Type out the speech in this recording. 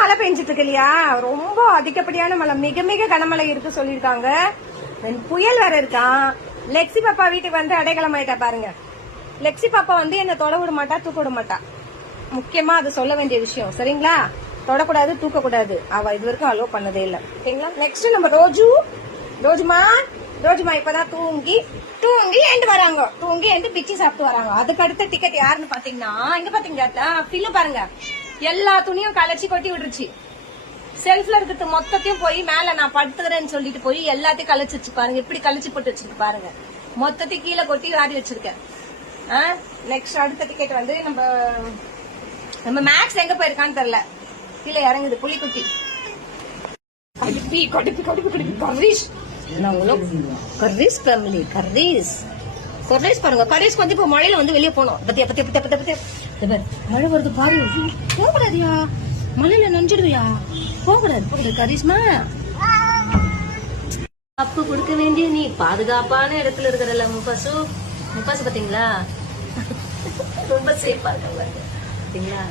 மழை பெஞ்சிட்டு இருக்கு இல்லையா, ரொம்ப அதிகப்படியான மழை, மிக மிக கனமழை இருக்கு சொல்லிருக்காங்க. புயல் வேற இருக்கான். லெக்ஸி பாப்பா வீட்டுக்கு வந்து அடைக்கலம் ஆயிட்டா பாருங்க. லெக்ஸி பாப்பா வந்து என்ன தொட விட மாட்டா, தூக்க விட மாட்டா. முக்கியமா அது சொல்ல வேண்டிய விஷயம். சரிங்களா, தொடக்கூடாது, தூக்க கூடாது. அவ இது வரைக்கும் அலோவ் பண்ணதே இல்ல. ஓகேங்களா. நெக்ஸ்ட் நம்ம ரோஜுமா இப்பதான் தூங்கி எண்டு வராங்க. தூங்கி எண்டு பிச்சி சாப்பிட்டு வராங்க. அதுக்கு அடுத்த டிக்கெட் யாருன்னு பாத்தீங்கன்னா, இங்க பாத்தீங்களா பில்லு பாருங்க, எல்லா துணியும் கலைச்சி கொட்டி விட்டுருச்சு. செல்ஃப்ல இருக்கிறது மொத்தத்தையும் போய் மேல நான் படுத்துக்கிறேன்னு சொல்லிட்டு போய் எல்லாத்தையும் கலைச்சிருச்சு பாருங்க. இப்படி கலைச்சி போட்டு வச்சிருக்கு பாருங்க. மொத்தத்தையும் கீழே கொட்டி வாரி வச்சிருக்கேன். நெக்ஸ்ட் அடுத்த டிக்கெட் வந்து நம்ம மேக்ஸ் எங்க போயிருக்கான்னு தெரியல. கீழே இறங்குது புலிக்குட்டி. கர்ரீஸ் ஃபேமிலி, கர்ரீஸ் பாருங்க. கர்ரீஸ் வந்து இப்ப மழையில வந்து வெளியே போனோம். பத்தியா மழை வருது பாரு. போகக்கூடாதியா, மழையில நஞ்சிடுவியா, போகக்கூடாது. கரீஸ்மா அப்பு கொடுக்க வேண்டிய நீ பாதுகாப்பான இடத்துல இருக்கிறல்ல. முப்பாசு பாத்தீங்களா, ரொம்ப சேஃபா இருக்க பாத்தீங்களா.